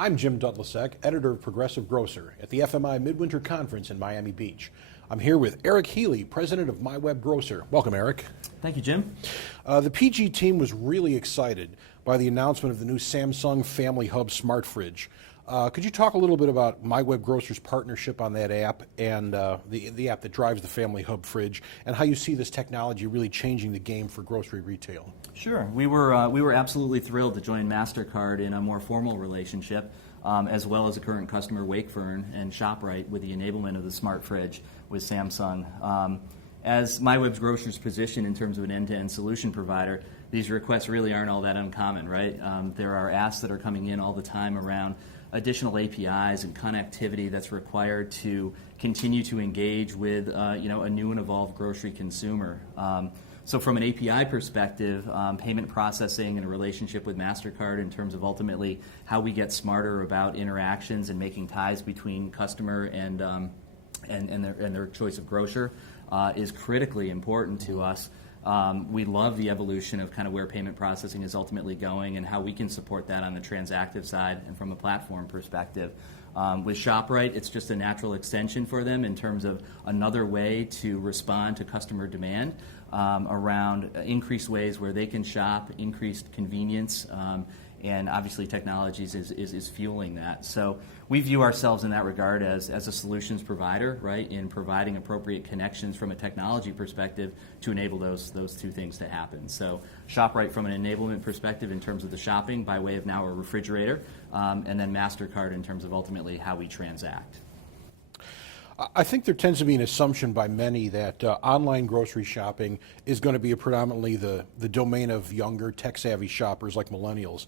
I'm Jim Dudlasek, editor of Progressive Grocer at the FMI Midwinter Conference in Miami Beach. I'm here with Eric Healy, president of MyWebGrocer. Welcome, Eric. Thank you, Jim. The PG team was really excited by the announcement of the new Samsung Family Hub smart fridge. Could you talk a little bit about MyWebGrocer's partnership on that app and the app that drives the Family Hub fridge, and how you see this technology really changing the game for grocery retail? Sure. We were absolutely thrilled to join MasterCard in a more formal relationship, as well as a current customer, Wakefern and ShopRite, with the enablement of the smart fridge with Samsung. As MyWebGrocer's position in terms of an end-to-end solution provider, these requests really aren't all that uncommon, right? There are asks that are coming in all the time around additional APIs and connectivity that's required to continue to engage with a new and evolved grocery consumer. So from an API perspective, payment processing and a relationship with MasterCard in terms of ultimately how we get smarter about interactions and making ties between customer and their choice of grocer is critically important to us. We love the evolution of kind of where payment processing is ultimately going and how we can support that on the transactive side and from a platform perspective. With ShopRite, it's just a natural extension for them in terms of another way to respond to customer demand around increased ways where they can shop, increased convenience, and obviously technologies is fueling that. So we view ourselves in that regard as a solutions provider, right, in providing appropriate connections from a technology perspective to enable those two things to happen. So ShopRite from an enablement perspective in terms of the shopping by way of now a refrigerator, and then MasterCard in terms of ultimately how we transact. I think there tends to be an assumption by many that online grocery shopping is going to be predominantly the domain of younger, tech-savvy shoppers like millennials.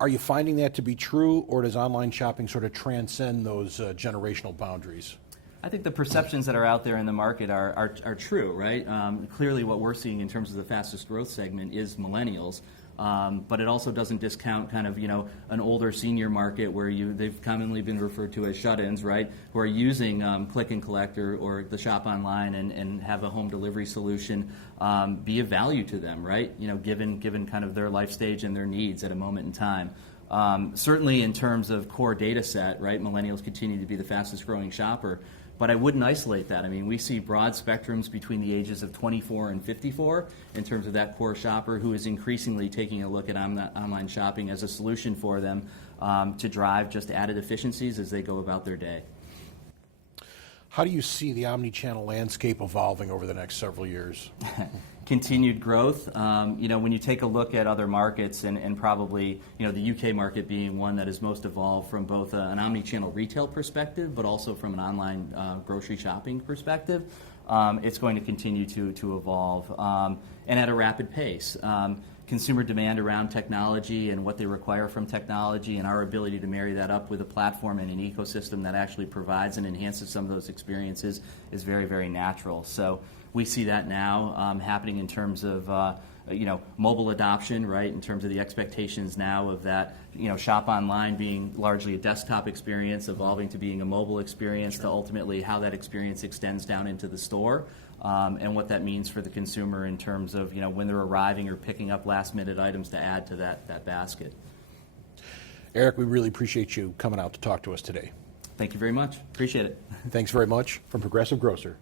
Are you finding that to be true, or does online shopping sort of transcend those generational boundaries? I think the perceptions that are out there in the market are true, right? Clearly what we're seeing in terms of the fastest growth segment is millennials. But it also doesn't discount kind of, an older senior market where they've commonly been referred to as shut-ins, right, who are using click and collect or the shop online and have a home delivery solution be of value to them, right, given kind of their life stage and their needs at a moment in time. Certainly in terms of core data set, right, millennials continue to be the fastest growing shopper. But I wouldn't isolate that. I mean, we see broad spectrums between the ages of 24 and 54 in terms of that core shopper who is increasingly taking a look at online shopping as a solution for them to drive just added efficiencies as they go about their day. How do you see the omnichannel landscape evolving over the next several years? Continued growth. When you take a look at other markets and probably, the UK market being one that is most evolved from both an omnichannel retail perspective, but also from an online grocery shopping perspective, it's going to continue to evolve and at a rapid pace. Consumer demand around technology and what they require from technology and our ability to marry that up with a platform and an ecosystem that actually provides and enhances some of those experiences is very, very natural. So we see that now happening in terms of mobile adoption, right, in terms of the expectations now of that, shop online being largely a desktop experience, evolving to being a mobile experience, to ultimately how that experience extends down into the store. And what that means for the consumer in terms of when they're arriving or picking up last-minute items to add to that basket. Eric, we really appreciate you coming out to talk to us today. Thank you very much. Appreciate it. Thanks very much. From Progressive Grocer.